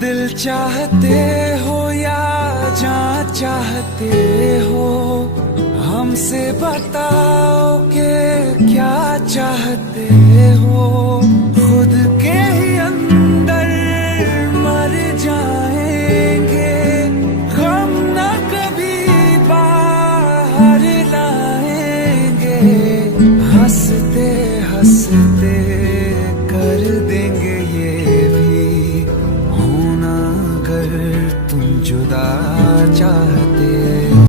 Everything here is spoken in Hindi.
दिल चाहते हो या जान चाहते हो, हमसे बताओ कि क्या चाहते हो। खुद के ही अंदर मर जाएंगे, हम न कभी बाहर लाएंगे। हंसते हंसते कर देंगे ये भी, होना अगर तुम जुदा चाह